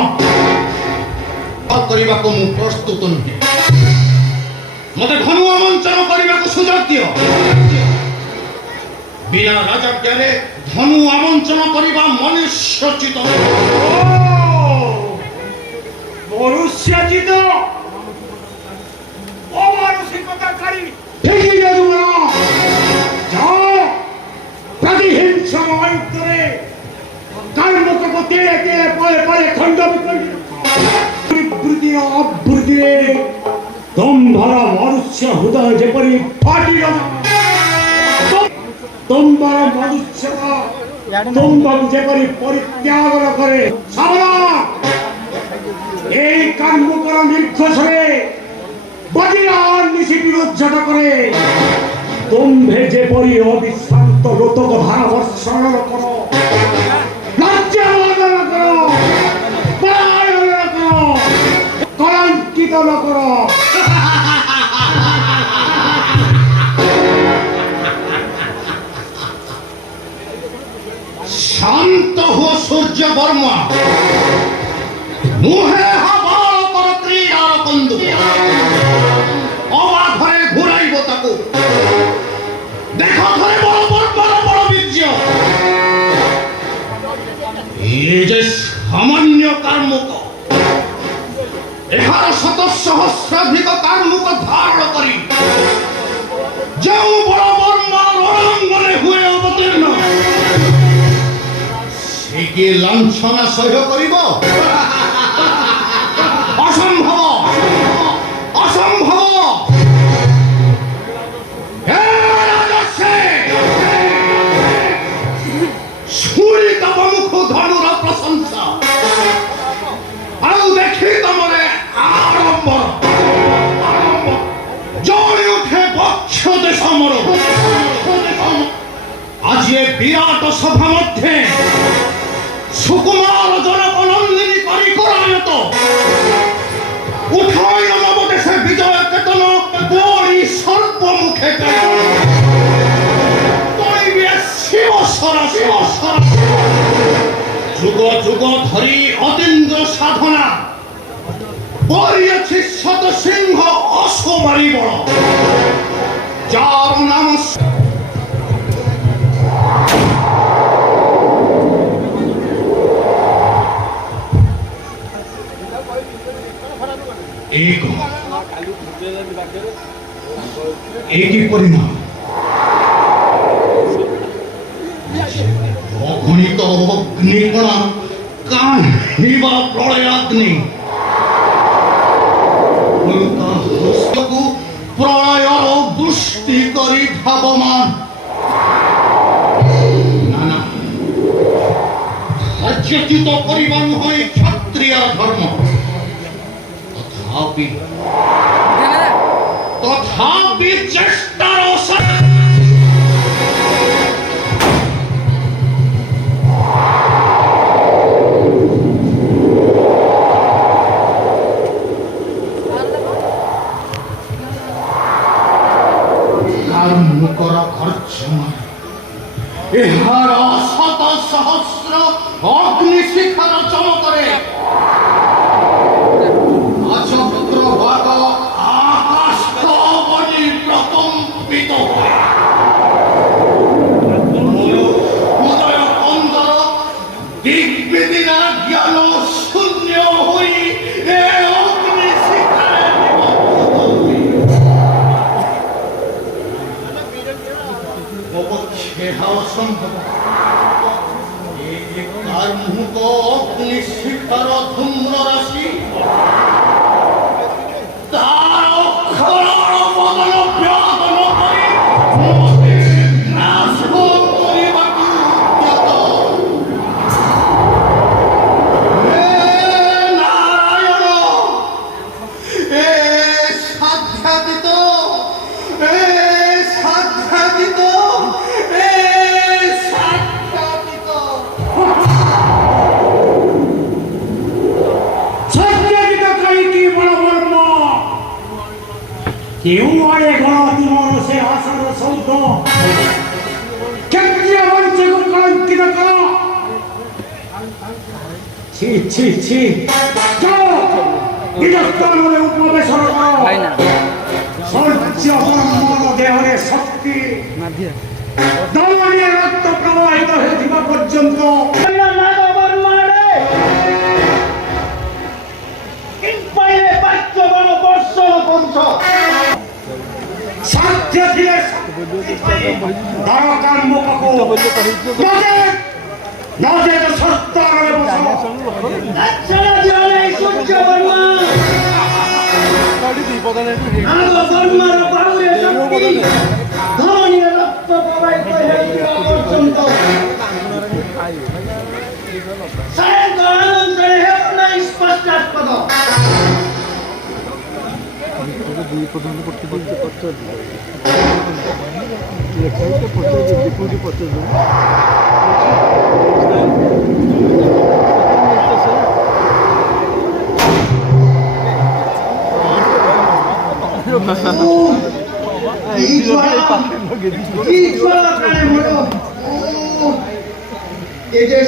କରିବାକୁ ମୁଁ ପ୍ରସ୍ତୁତ ନୁହେଁ। ମତେ ଧନୁ ଆମନ୍ତ୍ରଣ କରିବାକୁ ସୁଯୋଗ ଦିଅ। ବିନା ରାଜଜ୍ଞାରେ ଧନୁ ଆମନ୍ତ୍ରଣ କରିବା ମନୁଷ୍ୟୋଚିତ। মনুষ্যচিত অমানসিকতাকারী ঠিকই যদুরা যাও প্রতিহিংস অন্তরে কর্মকে তেড়ে তেড়ে পরে পরে খণ্ড বিবৃতি অবৃতিরে দম্ভর মনুষ্য হৃদয় যেপরি ফাটিল দম্ভর মনুষ্য দম্ভক যেপরি পরিত্যাগ করে সাবধান এই কর্মকর নির্ঘোষে বদিরান নিশি বিরোধ করে দম্ভে যেপরি অবিশ্রান্ত লোতক ধারা বর্ষণ করো লজ্জা বর্ণন করো পরায়ণ করো কলঙ্কিত ন করো শান্ত হো সূর্য বর্মা মুহে হবা কর ক্রীড়ার বন্ধু অবাধরে ঘুরাইব তাকু দেখো ধরে বড় বড় বড় বড় বীর্য এই যে সামান্য কার্মুক 1100 সহস্রাধিক কার্মুক ধারণ করি ଯେଉଁ বড় বর্মা রণাঙ্গনে হুয়ে অবতীর্ণ সে কি লাঞ্ছনা সহ্য করিব অসম্ভব অসম্ভব হে রাজর্ষে শুনি তব মুখ ধনুর প্রশংসা ଆଉ ଦେଖି ତମରେ ଆଡ଼ମ୍ବର ଜଳି ଉଠେ ବକ୍ଷ ଦେଶ ମୋର ଆଜି ଏ ବିରାଟ ସଭା ମଧ୍ୟରେ সুকুমার জনক নন্দিনী করি করায়ত উঠাই নব দেশে বিজয় কেতন বড়ি সর্প মুখে যুগ যুগ ধরি অতীন্দ্র সাধনা বরিয়েছি শত সিংহ অসমারি বড় যার নাম एक एक ही परिणाम অগণিত অগ্নিকণা কাহিবা প্রলয়াগ্নি হস্তকু প্রলয়র বৃষ্টি করি ধাবমান না না সচেতিত করিবা নয় ক্ষত্রিয় ধর্ম তথাপি চেষ্টার কার্মুকর খরচ এহার শত সহস্র অগ্নিশিখার চমকরে প্রকম্পিত হয়ে উদয় অন্তর দিগ্বিদিনা জ্ঞান শূন্য হই এ অগ্নি শিখারে অপক্ষে অসম্ভব এই কার্মুক অগ্নি শিখার ধূম্র রাশি তার অক্ষর বদল ব্যাপন করে নাশ করিবাকু উদ্যত হে নারায়ণ এ সাধ্যাতীত এ সাধ্যাতীত এ সাধ্যাতীত সত্যজিত করি কি বড় বর্ম কেউ আরে গণতি মনসে আসার সৌধ ক্ষত্রিয় বংশকে কলঙ্কিত কর ছি ছি ছি যাও নিরস্তরে উপবেশন কর সূর্য ব্রহ্মণ দেহরে শক্তি দমনীয় রক্ত প্রবাহিত হেতিবা পর্যন্ত ବଂଶ ସାଧ୍ୟ ଥିଲେ ଦରକାର ମୋ ପାଖକୁ ନଚେତ ସର୍ତ୍ତାରରେ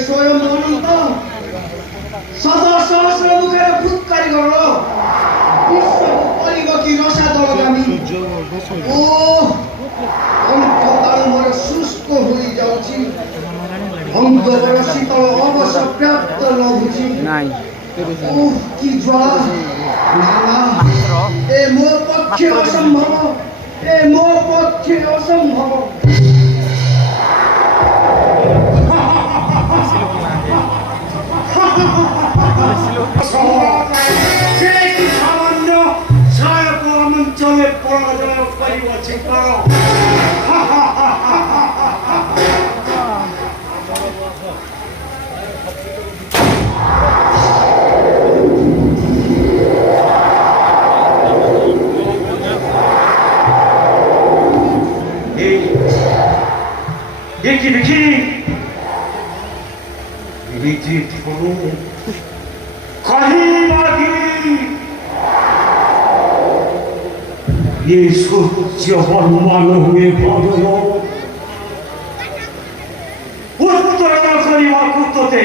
स्वयं अनंत शत सहस्र मुखेर भूत कारीगर विश्वको परिवकी रसा दलगामी अंतकाल मोर शुष्क होई जाउछि अंग बड़ शीतल अवश्य प्राप्त न बुझी कि ज्वाला ए मो पक्षे असंभव ए मो पक्षे असंभव सामान्य सहायक अञ्चलले पराजय परिवछि देखी कहीं बाकी ये सूर्य वर्मान हुए भजन उत्तर करिवा कुतते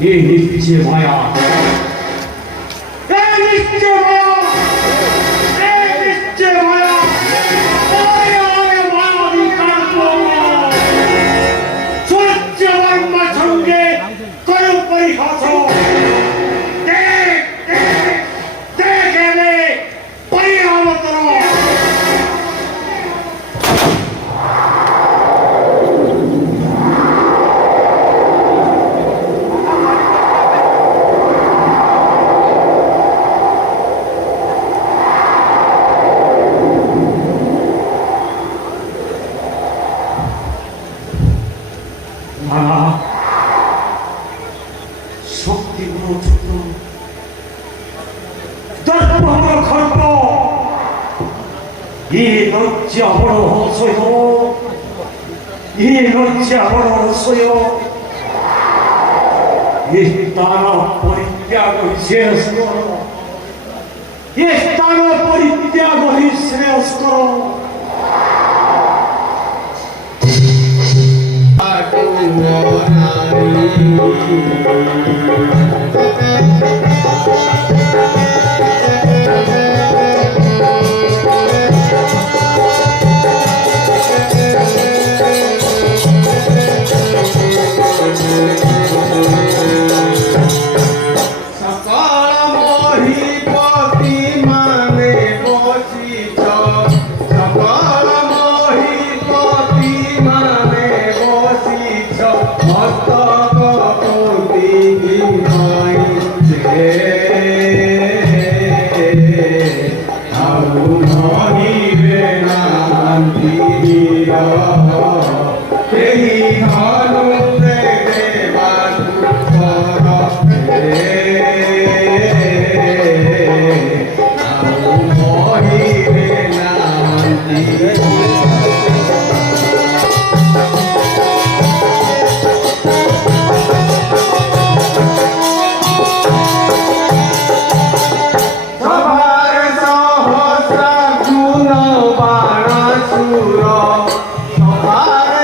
ये नित्य माया सभार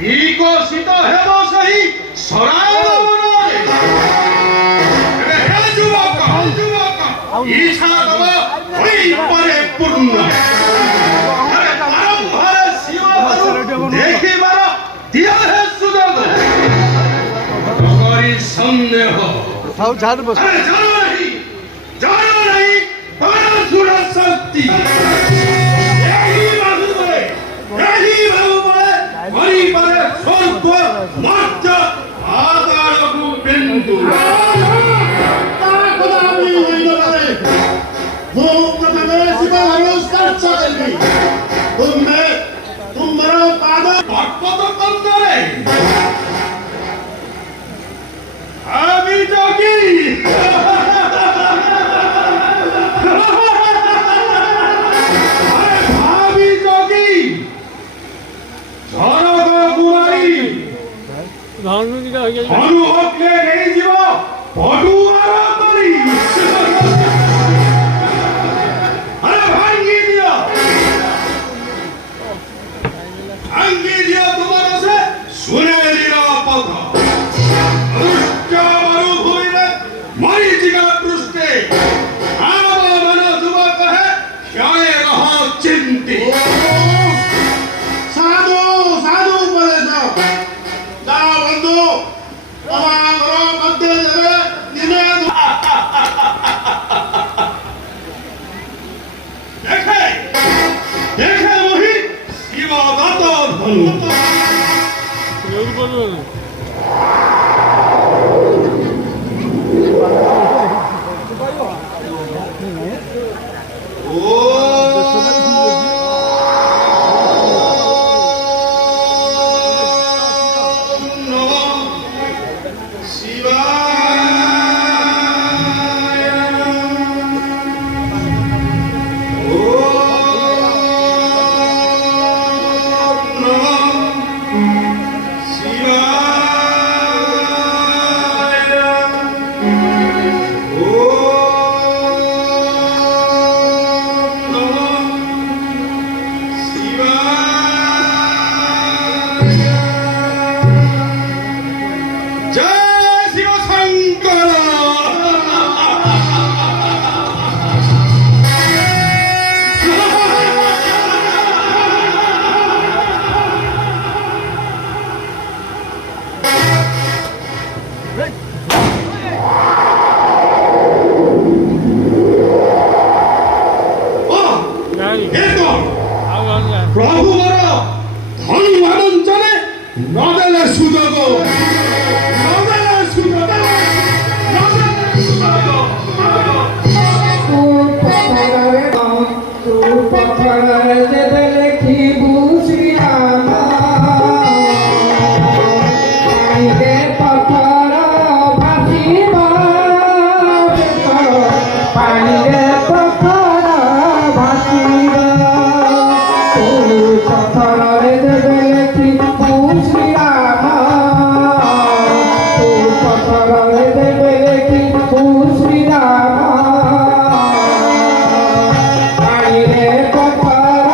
বিকশিত হেব সেই সরাই ইচ্ছা তব হইপরে পূর্ণ আরম্ভরে শিব দেখিবার দিয় হে সুযোগ করি সন্দেহ জানো নাই পরাশুর শক্তি হরিপরে স্বর্গ মর্য আকারকু বিন্দু আমি যোগী ভাবি যোগী ঝড়ক কুমারী অনুভবকে নেইଯିବ ପଡୁଆର କରି ଆରେ ଭାଙ୍ଗି ଦିଅ ତୁମର ସେ ସୁନେଲିର ପଥ ଦୃଷ୍ଟ ମରୁଭୂମିରେ ମରିଚିକା ପୃଷ୍ଠେ ଆମ ମନ ଯୁବକ ହେ କ୍ଷଣେ ରହ ଚିନ୍ତି ସାଧୁ ସାଧୁ ଉପଦେଶ ଯା ବନ୍ଧୁ ତମାଙ୍କର ମଧ୍ୟ ଦେବେ ଦିନେ দেখে দেখে মহি শিবদত্ত ধনু প্রভু বর ধনী মানুষনে নদেলে সুযোগ নদেলে সুযোগ নদেলে সুযোগ Bye.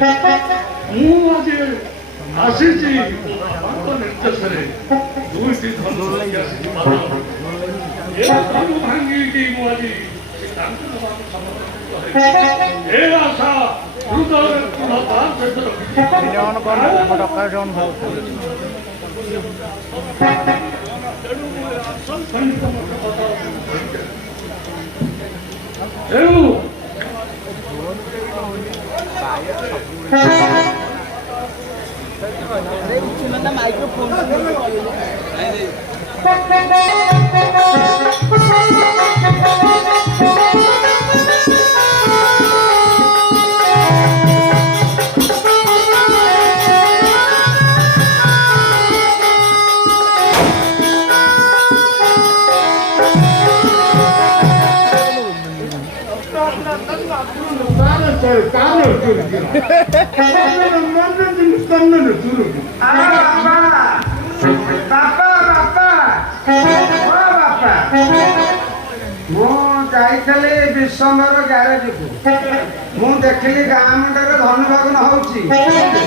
ମୁଁ ଆଜି ଆସିଛି ବାବାଙ୍କ ନିର୍ଦ୍ଦେଶରେ ଦୁଇଟି ଧନୁ ନେଇ ଆସିଛି ବାବା। ଏ ଧନୁ ଭାଙ୍ଗିକି ମୁଁ ଆଜି ତାଙ୍କୁ ଦେବାକୁ ସମର୍ପିତ ହେଇଛି। ଏ ଆଶା ହୃଦୟରେ ଦୃଢ଼ତା ସହିତ ରଖିଛି। ତେଣୁ ମୁଁ ଏ ଆଶା ସହିତ ମୋତେ କଥା ତେଣୁ ଯାଇଥିଲି ବିଶ୍ୱମ୍ବର ଗ୍ୟାରେଜକୁ ମୁଁ ଦେଖିଲି ଗାଁ ମୁଣ୍ଡରେ ଧନୁ ଭାଗନ ହଉଛି।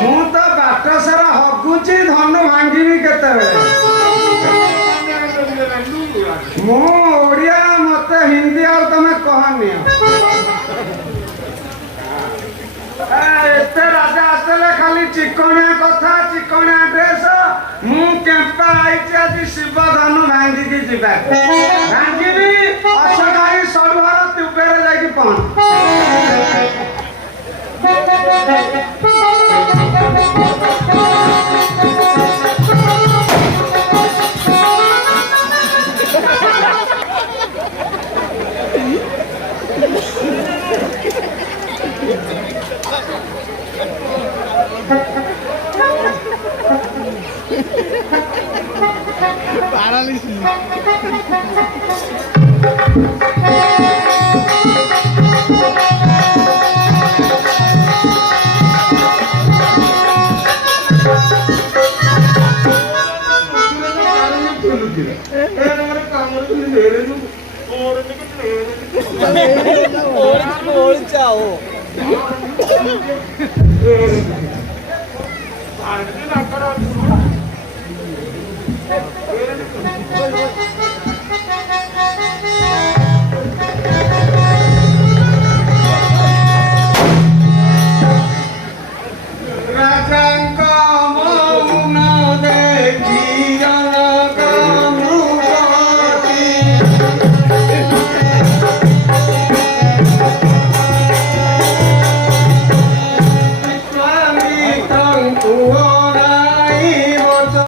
ମୁଁ ତ ବାଟ ସାରା ହଗୁଛି ଧନୁ ଭାଙ୍ଗିବି କେତେବେଳେ। ମୁଁ ଓଡ଼ିଆ ମତେ ହିନ୍ଦୀ ଆଉ ତମେ କହନି। ଏତେ ରାଜା ଆସିଲେ ଖାଲି ଚିକଣିଆ କଥା ଚିକଣିଆ ଡ୍ରେସ। ମୁଁ କେମ୍ପା ଆଇଛି ଆଜି ଶିବ ଧନୁ ଭାଙ୍ଗିକି ଯିବା। ଭାଙ୍ଗିବି ଅସଗାଇ ସରୁହାର ତୁବେରେ ଯାଇକି ପହଞ୍ଚ।